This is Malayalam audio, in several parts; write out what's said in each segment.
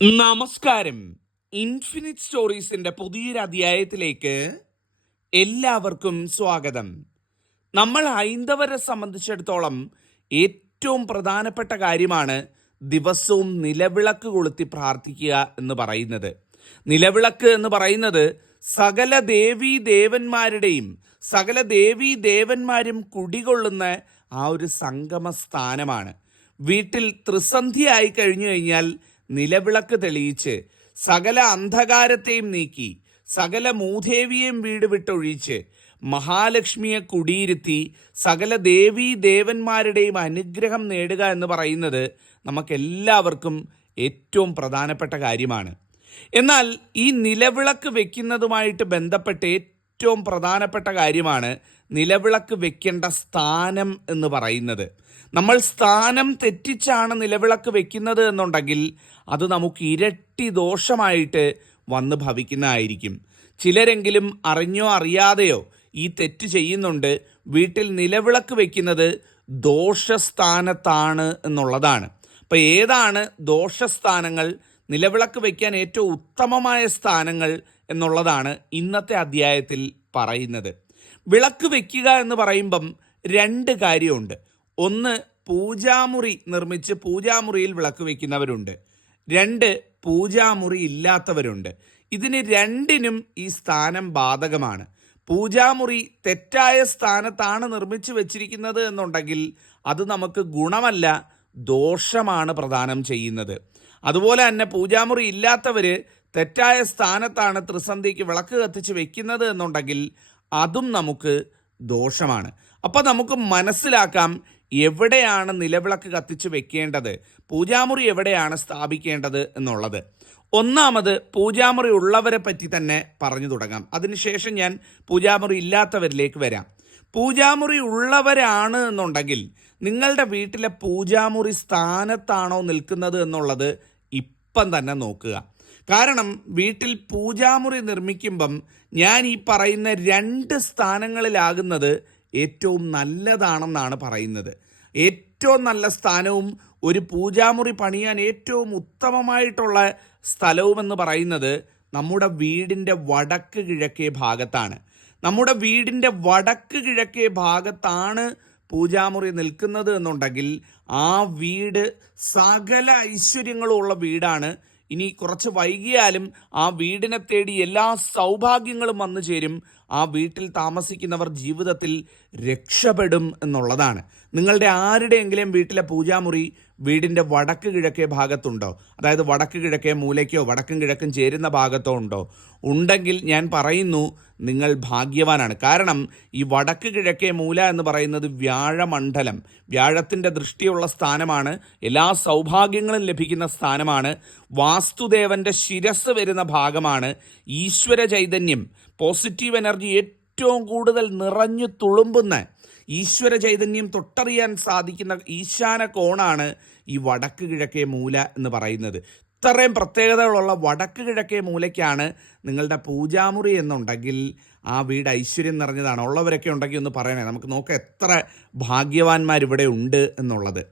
നമസ്കാരം. ഇൻഫിനിറ്റ് സ്റ്റോറീസിന്റെ പുതിയൊരു അധ്യായത്തിലേക്ക് എല്ലാവർക്കും സ്വാഗതം. നമ്മൾ ഹൈന്ദവരെ സംബന്ധിച്ചിടത്തോളം ഏറ്റവും പ്രധാനപ്പെട്ട കാര്യമാണ് ദിവസവും നിലവിളക്ക് കൊളുത്തി പ്രാർത്ഥിക്കുക എന്ന് പറയുന്നത്. നിലവിളക്ക് എന്ന് പറയുന്നത് സകല ദേവീ ദേവന്മാരുടെയും സകല ദേവീ ദേവന്മാരും കുടികൊള്ളുന്ന ആ ഒരു സംഗമ സ്ഥാനമാണ് വീട്ടിൽ ത്രിസന്ധിയായി കഴിഞ്ഞു കഴിഞ്ഞാൽ നിലവിളക്ക് തെളിയിച്ച് സകല അന്ധകാരത്തെയും നീക്കി സകല മൂധേവിയെയും വീട് വിട്ടൊഴിച്ച് മഹാലക്ഷ്മിയെ കുടിയിരുത്തി സകല ദേവീ ദേവന്മാരുടെയും അനുഗ്രഹം നേടുക എന്ന് പറയുന്നത് നമുക്കെല്ലാവർക്കും ഏറ്റവും പ്രധാനപ്പെട്ട കാര്യമാണ്. എന്നാൽ ഈ നിലവിളക്ക് വെക്കുന്നതുമായിട്ട് ബന്ധപ്പെട്ട് ഏറ്റവും പ്രധാനപ്പെട്ട കാര്യമാണ് നിലവിളക്ക് വെക്കേണ്ട സ്ഥാനം എന്ന് പറയുന്നത്. നമ്മൾ സ്ഥാനം തെറ്റിച്ചാണ് നിലവിളക്ക് വെക്കുന്നത് എന്നുണ്ടെങ്കിൽ അത് നമുക്ക് ഇരട്ടി ദോഷമായിട്ട് വന്ന് ഭവിക്കുന്നതായിരിക്കും. ചിലരെങ്കിലും അറിഞ്ഞോ അറിയാതെയോ ഈ തെറ്റ് ചെയ്യുന്നുണ്ട്. വീട്ടിൽ നിലവിളക്ക് വെക്കുന്നത് ദോഷസ്ഥാനത്താണ് എന്നുള്ളതാണ്. അപ്പോൾ ഏതാണ് ദോഷസ്ഥാനങ്ങൾ? നിലവിളക്ക് വയ്ക്കാൻ ഏറ്റവും ഉത്തമമായ സ്ഥാനങ്ങൾ എന്നുള്ളതാണ് ഇന്നത്തെ അധ്യായത്തിൽ പറയുന്നത്. വിളക്ക് വെക്കുക എന്ന് പറയുമ്പം രണ്ട് കാര്യമുണ്ട്. ഒന്ന് പൂജാമുറി നിർമ്മിച്ച് പൂജാമുറിയിൽ വിളക്ക് വയ്ക്കുന്നവരുണ്ട് രണ്ട് പൂജാമുറി ഇല്ലാത്തവരുണ്ട്. ഇതിന് രണ്ടിനും ഈ സ്ഥാനം ബാധകമാണ്. പൂജാമുറി തെറ്റായ സ്ഥാനത്താണ് നിർമ്മിച്ചു വച്ചിരിക്കുന്നത് എന്നുണ്ടെങ്കിൽ അത് നമുക്ക് ഗുണമല്ല ദോഷമാണ് പ്രദാനം ചെയ്യുന്നത്. അതുപോലെ തന്നെ പൂജാമുറി ഇല്ലാത്തവർ തെറ്റായ സ്ഥാനത്താണ് ത്രിസന്ധിക്ക് വിളക്ക് കത്തിച്ച് വെക്കുന്നത് എന്നുണ്ടെങ്കിൽ അതും നമുക്ക് ദോഷമാണ്. അപ്പം നമുക്ക് മനസ്സിലാക്കാം എവിടെയാണ് നിലവിളക്ക് കത്തിച്ച് വെക്കേണ്ടത് പൂജാമുറി എവിടെയാണ് സ്ഥാപിക്കേണ്ടത് എന്നുള്ളത്. ഒന്നാമത് പൂജാമുറി ഉള്ളവരെ പറ്റി തന്നെ പറഞ്ഞു തുടങ്ങാം. അതിനുശേഷം ഞാൻ പൂജാമുറി ഇല്ലാത്തവരിലേക്ക് വരാം. പൂജാമുറി ഉള്ളവരാണ് എന്നുണ്ടെങ്കിൽ നിങ്ങളുടെ വീട്ടിലെ പൂജാമുറി സ്ഥാനത്താണോ നിൽക്കുന്നത് എന്നുള്ളത് ഇപ്പം തന്നെ നോക്കുക. കാരണം വീട്ടിൽ പൂജാമുറി നിർമ്മിക്കുമ്പം ഞാൻ ഈ പറയുന്ന രണ്ട് സ്ഥാനങ്ങളിലാകുന്നത് ഏറ്റവും നല്ലതാണെന്നാണ് പറയുന്നത്. ഏറ്റവും നല്ല സ്ഥാനവും ഒരു പൂജാമുറി പണിയാൻ ഏറ്റവും ഉത്തമമായിട്ടുള്ള സ്ഥലവുമെന്ന് പറയുന്നത് നമ്മുടെ വീടിന്റെ വടക്ക് കിഴക്കേ ഭാഗത്താണ്. നമ്മുടെ വീടിന്റെ വടക്ക് കിഴക്കേ ഭാഗത്താണ് പൂജാമുറി നിൽക്കുന്നത് എന്നുണ്ടെങ്കിൽ ആ വീട് സകല ഐശ്വര്യങ്ങളും ഉള്ള വീടാണ്. ഇനി കുറച്ച് വൈകിയാലും ആ വീടിനെ തേടി എല്ലാ സൗഭാഗ്യങ്ങളും വന്നു ചേരും. ആ വീട്ടിൽ താമസിക്കുന്നവർ ജീവിതത്തിൽ രക്ഷപ്പെടും എന്നുള്ളതാണ്. നിങ്ങളുടെ ആരുടെയെങ്കിലും വീട്ടിലെ പൂജാമുറി വീടിന്റെ വടക്ക് കിഴക്കേ ഭാഗത്തുണ്ടോ? അതായത് വടക്ക് കിഴക്കേ മൂലയ്ക്കോ വടക്കും കിഴക്കും ചേരുന്ന ഭാഗത്തോ ഉണ്ടോ? ഉണ്ടെങ്കിൽ ഞാൻ പറയുന്നു നിങ്ങൾ ഭാഗ്യവാനാണ്. കാരണം ഈ വടക്ക് കിഴക്കേ മൂല എന്ന് പറയുന്നത് വ്യാഴമണ്ഡലം. വ്യാഴത്തിന്റെ ദൃഷ്ടിയുള്ള സ്ഥാനമാണ് എല്ലാ സൗഭാഗ്യങ്ങളും ലഭിക്കുന്ന സ്ഥാനമാണ് വാസ്തുദേവന്റെ ശിരസ് വരുന്ന ഭാഗമാണ് ഈശ്വര ചൈതന്യം പോസിറ്റീവ് എനർജി ഏറ്റവും കൂടുതൽ നിറഞ്ഞു തുളുമ്പുന്ന ഈശ്വര ചൈതന്യം തൊട്ടറിയാൻ സാധിക്കുന്ന ഈശാന കോണാണ് ഈ വടക്ക് കിഴക്കേ മൂല എന്ന് പറയുന്നത്. ഇത്രയും പ്രത്യേകതകളുള്ള വടക്ക് കിഴക്കേ മൂലയ്ക്കാണ് നിങ്ങളുടെ പൂജാമുറി എന്നുണ്ടെങ്കിൽ ആ വീട് ഐശ്വര്യം നിറഞ്ഞതാണ്. ഉള്ളവരൊക്കെ ഉണ്ടെങ്കിൽ ഒന്ന് പറയണേ നമുക്ക് നോക്കാം എത്ര ഭാഗ്യവാന്മാർ ഇവിടെ ഉണ്ട് എന്നുള്ളത്.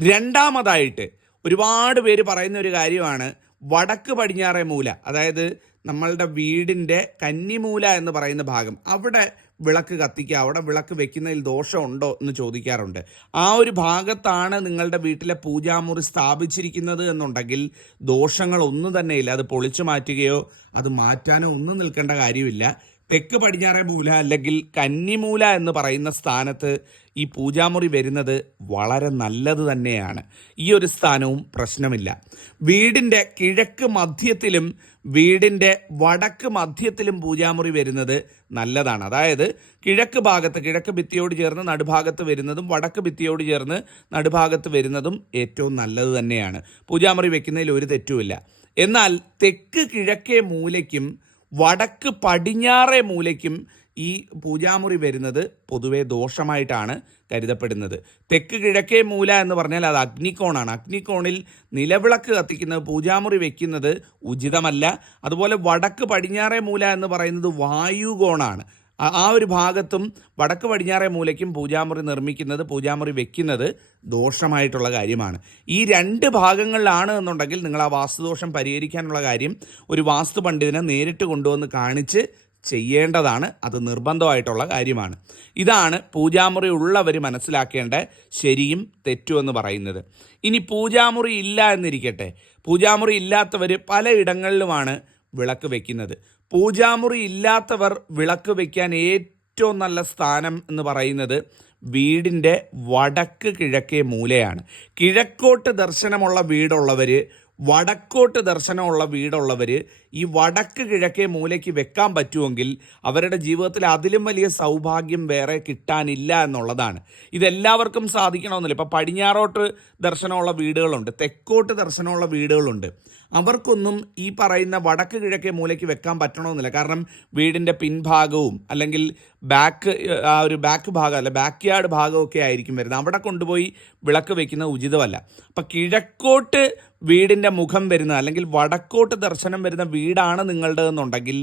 രണ്ടാമതായിട്ട് ഒരുപാട് പേര് പറയുന്ന ഒരു കാര്യമാണ് വടക്ക് പടിഞ്ഞാറേ മൂല അതായത് നമ്മളുടെ വീടിന്റെ കന്നിമൂല എന്ന് പറയുന്ന ഭാഗം. അവിടെ വിളക്ക് കത്തിക്കുക അവിടെ വിളക്ക് വെക്കുന്നതിൽ ദോഷമുണ്ടോ എന്ന് ചോദിക്കാറുണ്ട്. ആ ഒരു ഭാഗത്താണ് നിങ്ങളുടെ വീട്ടിലെ പൂജാമുറി സ്ഥാപിച്ചിരിക്കുന്നത് എന്നുണ്ടെങ്കിൽ ദോഷങ്ങളൊന്നും തന്നെയില്ല. അത് പൊളിച്ചു മാറ്റുകയോ അത് മാറ്റാനോ ഒന്നും നിൽക്കേണ്ട കാര്യമില്ല. തെക്ക് പടിഞ്ഞാറേ മൂല അല്ലെങ്കിൽ കന്നിമൂല എന്ന് പറയുന്ന സ്ഥാനത്ത് ഈ പൂജാമുറി വരുന്നത് വളരെ നല്ലത് തന്നെയാണ്. ഈ ഒരു സ്ഥാനവും പ്രശ്നമില്ല. വീടിന്റെ കിഴക്ക് മധ്യത്തിലും വീടിന്റെ വടക്ക് മധ്യത്തിലും പൂജാമുറി വരുന്നത് നല്ലതാണ്. അതായത് കിഴക്ക് ഭാഗത്ത് കിഴക്ക് ഭിത്തിയോട് ചേർന്ന് നടുഭാഗത്ത് വരുന്നതും വടക്ക് ഭിത്തിയോട് ചേർന്ന് നടുഭാഗത്ത് വരുന്നതും ഏറ്റവും നല്ലത് തന്നെയാണ്. പൂജാമുറി വെക്കുന്നതിൽ ഒരു തെറ്റുമില്ല. എന്നാൽ തെക്ക് കിഴക്കേ മൂലയ്ക്കും വടക്ക് പടിഞ്ഞാറേ മൂലയ്ക്കും ഈ പൂജാമുറി വരുന്നത് പൊതുവേ ദോഷമായിട്ടാണ് കരുതപ്പെടുന്നത്. തെക്ക് കിഴക്കേ മൂല എന്ന് പറഞ്ഞാൽ അത് അഗ്നികോണാണ്. അഗ്നികോണിൽ നിലവിളക്ക് കത്തിക്കുന്നത് പൂജാമുറി വെക്കുന്നത് ഉചിതമല്ല. അതുപോലെ വടക്ക് പടിഞ്ഞാറേ മൂല എന്ന് പറയുന്നത് വായുകോണാണ്. ആ- ഒരു ഭാഗത്തും വടക്ക് പടിഞ്ഞാറേ മൂലയ്ക്കും പൂജാമുറി നിർമ്മിക്കുന്നത് പൂജാമുറി വെക്കുന്നത് ദോഷമായിട്ടുള്ള കാര്യമാണ്. ഈ രണ്ട് ഭാഗങ്ങളിലാണ് എന്നുണ്ടെങ്കിൽ നിങ്ങൾ ആ വാസ്തുദോഷം പരിഹരിക്കാനുള്ള കാര്യം ഒരു വാസ്തു പണ്ഡിതനെ നേരിട്ട് കൊണ്ടുവന്ന് കാണിച്ച് ചെയ്യേണ്ടതാണ്. അത് നിർബന്ധമായിട്ടുള്ള കാര്യമാണ്. ഇതാണ് പൂജാമുറി ഉള്ളവർ മനസ്സിലാക്കേണ്ട ശരിയും തെറ്റും എന്ന് പറയുന്നത്. ഇനി പൂജാമുറി ഇല്ല എന്നിരിക്കട്ടെ. പൂജാമുറി ഇല്ലാത്തവർ പലയിടങ്ങളിലുമാണ് വിളക്ക് വയ്ക്കുന്നത് പൂജാമുറി ഇല്ലാത്തവർ വിളക്ക് വയ്ക്കാൻ ഏറ്റവും നല്ല സ്ഥാനം എന്ന് പറയുന്നത് വീടിന്റെ വടക്ക് കിഴക്കേ മൂലയാണ്. കിഴക്കോട്ട് ദർശനമുള്ള വീടുള്ളവർ വടക്കോട്ട് ദർശനമുള്ള വീടുള്ളവർ ഈ വടക്ക് കിഴക്കേ മൂലയ്ക്ക് വെക്കാൻ പറ്റുമെങ്കിൽ അവരുടെ ജീവിതത്തിൽ അതിലും വലിയ സൗഭാഗ്യം വേറെ കിട്ടാനില്ല എന്നുള്ളതാണ്. ഇതെല്ലാവർക്കും സാധിക്കണമെന്നില്ല. ഇപ്പോൾ പടിഞ്ഞാറോട്ട് ദർശനമുള്ള വീടുകളുണ്ട്. തെക്കോട്ട് ദർശനമുള്ള വീടുകളുണ്ട്. അവർക്കൊന്നും ഈ പറയുന്ന വടക്ക് കിഴക്കേ മൂലയ്ക്ക് വെക്കാൻ പറ്റണമെന്നില്ല. കാരണം വീടിന്റെ പിൻഭാഗവും അല്ലെങ്കിൽ ബാക്ക് ആ ഒരു ബാക്ക് ഭാഗം അല്ല ബാക്ക് യാർഡ് ഭാഗമൊക്കെ ആയിരിക്കും വരുന്നത്. അവിടെ കൊണ്ടുപോയി വിളക്ക് വെക്കുന്നത് ഉചിതമല്ല. അപ്പം കിഴക്കോട്ട് വീടിന്റെ മുഖം വരുന്ന അല്ലെങ്കിൽ വടക്കോട്ട് ദർശനം വരുന്ന വീടാണ് നിങ്ങളുടേതെന്നുണ്ടെങ്കിൽ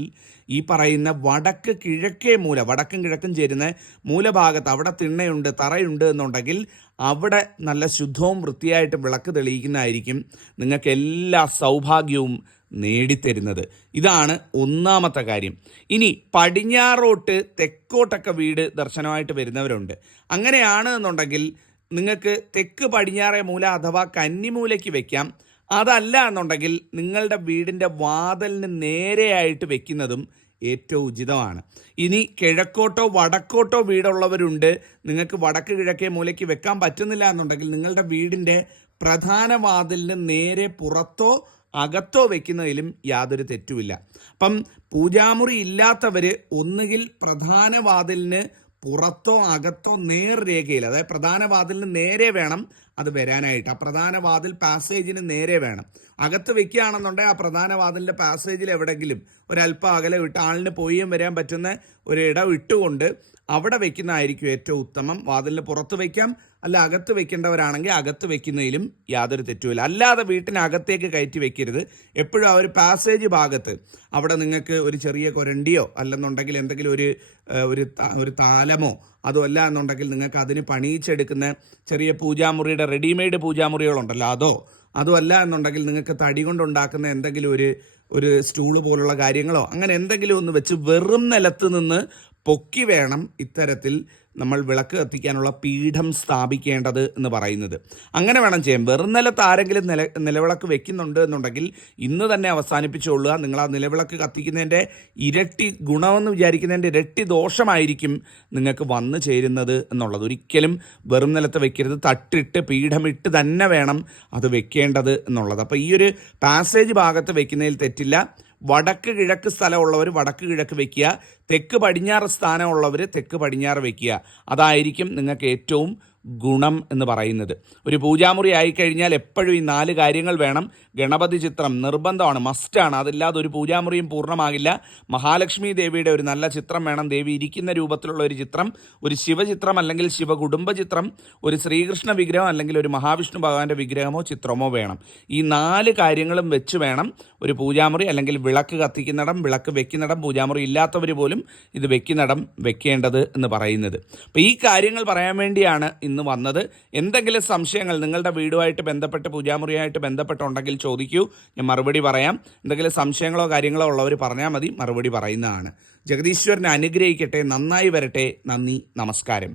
ഈ പറയുന്ന വടക്ക് കിഴക്കേ മൂല വടക്കും കിഴക്കും ചേരുന്ന മൂലഭാഗത്ത് അവിടെ തിണ്ണയുണ്ട് തറയുണ്ട് എന്നുണ്ടെങ്കിൽ അവിടെ നല്ല ശുദ്ധവും വൃത്തിയായിട്ട് വിളക്ക് തെളിയിക്കുന്നതായിരിക്കും നിങ്ങൾക്ക് എല്ലാ സൗഭാഗ്യവും നേടിത്തരുന്നത്. ഇതാണ് ഒന്നാമത്തെ കാര്യം. ഇനി പടിഞ്ഞാറോട്ട് തെക്കോട്ടൊക്കെ വീട് ദർശനമായിട്ട് വരുന്നവരുണ്ട്. അങ്ങനെയാണ് എന്നുണ്ടെങ്കിൽ നിങ്ങൾക്ക് തെക്ക് പടിഞ്ഞാറേ മൂല അഥവാ കന്നിമൂലയ്ക്ക് വെക്കാം. അതല്ല എന്നുണ്ടെങ്കിൽ നിങ്ങളുടെ വീടിന്റെ വാതിലിന് നേരെയായിട്ട് വെക്കുന്നതും ഏറ്റവും ഉചിതമാണ്. ഇനി കിഴക്കോട്ടോ വടക്കോട്ടോ വീടുള്ളവരുണ്ട്. നിങ്ങൾക്ക് വടക്ക് കിഴക്കേ മൂലയ്ക്ക് വെക്കാൻ പറ്റുന്നില്ല എന്നുണ്ടെങ്കിൽ നിങ്ങളുടെ വീടിന്റെ പ്രധാന വാതിലിന് നേരെ പുറത്തോ അകത്തോ വെക്കുന്നതിലും യാതൊരു തെറ്റുമില്ല. അപ്പം പൂജാമുറി ഇല്ലാത്തവർ ഒന്നുകിൽ പ്രധാന വാതിലിന് പുറത്തോ അകത്തോ നേർരേഖയിൽ അതായത് പ്രധാന വാതിലിന് നേരെ വേണം അത് വരാനായിട്ട്. ആ പ്രധാന വാതിൽ പാസേജിന് നേരെ വേണം. അകത്ത് വെക്കുകയാണെന്നുണ്ടെങ്കിൽ ആ പ്രധാന വാതിലിന്റെ പാസേജിൽ എവിടെയെങ്കിലും ഒരല്പം അകലെ വിട്ട് ആളിന് പോയും വരാൻ പറ്റുന്ന ഒരു ഇടം ഇട്ടുകൊണ്ട് അവിടെ വെക്കുന്നതായിരിക്കും ഏറ്റവും ഉത്തമം. വാതിലിന് പുറത്ത് വയ്ക്കാം അല്ല അകത്ത് വെക്കേണ്ടവരാണെങ്കിൽ അകത്ത് വെക്കുന്നതിലും യാതൊരു തെറ്റുമില്ല. അല്ലാതെ വീട്ടിനകത്തേക്ക് കയറ്റി വെക്കരുത്. എപ്പോഴും ആ ഒരു പാസേജ് ഭാഗത്ത് അവിടെ നിങ്ങൾക്ക് ഒരു ചെറിയ കൊരണ്ടിയോ അല്ലെന്നുണ്ടെങ്കിൽ എന്തെങ്കിലും ഒരു ഒരു ഒരു താലമോ അതുമല്ല എന്നുണ്ടെങ്കിൽ നിങ്ങൾക്ക് അതിന് പണിയിച്ചെടുക്കുന്ന ചെറിയ പൂജാമുറിയുടെ റെഡിമെയ്ഡ് പൂജാമുറികളുണ്ടല്ലോ അതോ അതുമല്ല എന്നുണ്ടെങ്കിൽ നിങ്ങൾക്ക് തടി കൊണ്ടുണ്ടാക്കുന്ന എന്തെങ്കിലും ഒരു ഒരു സ്റ്റൂൾ പോലുള്ള കാര്യങ്ങളോ അങ്ങനെ എന്തെങ്കിലും ഒന്ന് വെച്ച് വെറും നിലത്ത് നിന്ന് പൊക്കി വേണം ഇത്തരത്തിൽ നമ്മൾ വിളക്ക് കത്തിക്കാനുള്ള പീഠം സ്ഥാപിക്കേണ്ടത് എന്ന് പറയുന്നത്. അങ്ങനെ വേണം ചെയ്യാൻ. വെറും നിലത്ത് ആരെങ്കിലും നില നിലവിളക്ക് വെക്കുന്നുണ്ട് എന്നുണ്ടെങ്കിൽ ഇന്ന് തന്നെ അവസാനിപ്പിച്ചുകൊള്ളുക. നിങ്ങൾ ആ നിലവിളക്ക് കത്തിക്കുന്നതിന്റെ ഇരട്ടി ഗുണമെന്ന് വിചാരിക്കുന്നതിന്റെ ഇരട്ടി ദോഷമായിരിക്കും നിങ്ങൾക്ക് വന്നു ചേരുന്നത് എന്നുള്ളത്. ഒരിക്കലും വെറും നിലത്ത് വെക്കരുത്. തട്ടിട്ട് പീഠമിട്ട് തന്നെ വേണം അത് വെക്കേണ്ടത് എന്നുള്ളത്. അപ്പോൾ ഈ ഒരു പാസേജ് ഭാഗത്ത് വെക്കുന്നതിൽ തെറ്റില്ല. വടക്ക് കിഴക്ക് സ്ഥലമുള്ളവർ വടക്ക് കിഴക്ക് വയ്ക്കുക തെക്ക് പടിഞ്ഞാറ് സ്ഥാനമുള്ളവർ തെക്ക് പടിഞ്ഞാറ് വയ്ക്കുക അതായിരിക്കും നിങ്ങൾക്ക് ഏറ്റവും ഗുണം എന്ന് പറയുന്നത്. ഒരു പൂജാമുറി ആയിക്കഴിഞ്ഞാൽ എപ്പോഴും ഈ നാല് കാര്യങ്ങൾ വേണം. ഗണപതി ചിത്രം നിർബന്ധമാണ് മസ്റ്റാണ് അതില്ലാതെ ഒരു പൂജാമുറിയും പൂർണമാകില്ല. മഹാലക്ഷ്മി ദേവിയുടെ ഒരു നല്ല ചിത്രം വേണം. ദേവി ഇരിക്കുന്ന രൂപത്തിലുള്ള ഒരു ചിത്രം ഒരു ശിവചിത്രം അല്ലെങ്കിൽ ശിവകുടുംബ ചിത്രം ഒരു ശ്രീകൃഷ്ണ വിഗ്രഹം അല്ലെങ്കിൽ ഒരു മഹാവിഷ്ണു ഭഗവാന്റെ വിഗ്രഹമോ ചിത്രമോ വേണം. ഈ നാല് കാര്യങ്ങളും വെച്ച് വേണം ഒരു പൂജാമുറി അല്ലെങ്കിൽ വിളക്ക് കത്തിക്കുന്നിടം വിളക്ക് വെക്കുന്നിടം പൂജാമുറി ഇല്ലാത്തവർ പോലും ഇത് വെക്കുന്നിടം വെക്കേണ്ടത് എന്ന് പറയുന്നത്. അപ്പോൾ ഈ കാര്യങ്ങൾ പറയാൻ വേണ്ടിയാണ് ഇന്ന് വന്നത്. എന്തെങ്കിലും സംശയങ്ങൾ നിങ്ങളുടെ വീടുമായിട്ട് ബന്ധപ്പെട്ട് പൂജാമുറിയായിട്ട് ബന്ധപ്പെട്ടുണ്ടെങ്കിൽ ചോദിക്കൂ. ഞാൻ മറുപടി പറയാം. എന്തെങ്കിലും സംശയങ്ങളോ കാര്യങ്ങളോ ഉള്ളവർ പറഞ്ഞാൽ മതി. മറുപടി പറയുന്നതാണ്. ജഗദീശ്വരനെ അനുഗ്രഹിക്കട്ടെ. നന്നായി വരട്ടെ. നന്ദി. നമസ്കാരം.